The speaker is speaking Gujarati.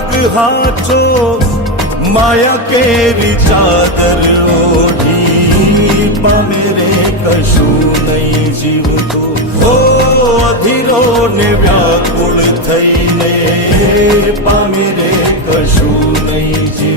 માર્ગ હાચો માયા કેરી ચાદર ઓઢી પામે રે કશું નહીં જીવતો ઓ અધીરો ને વ્યાકુળ થઈને પામે રે કશું નહીં જીવતો.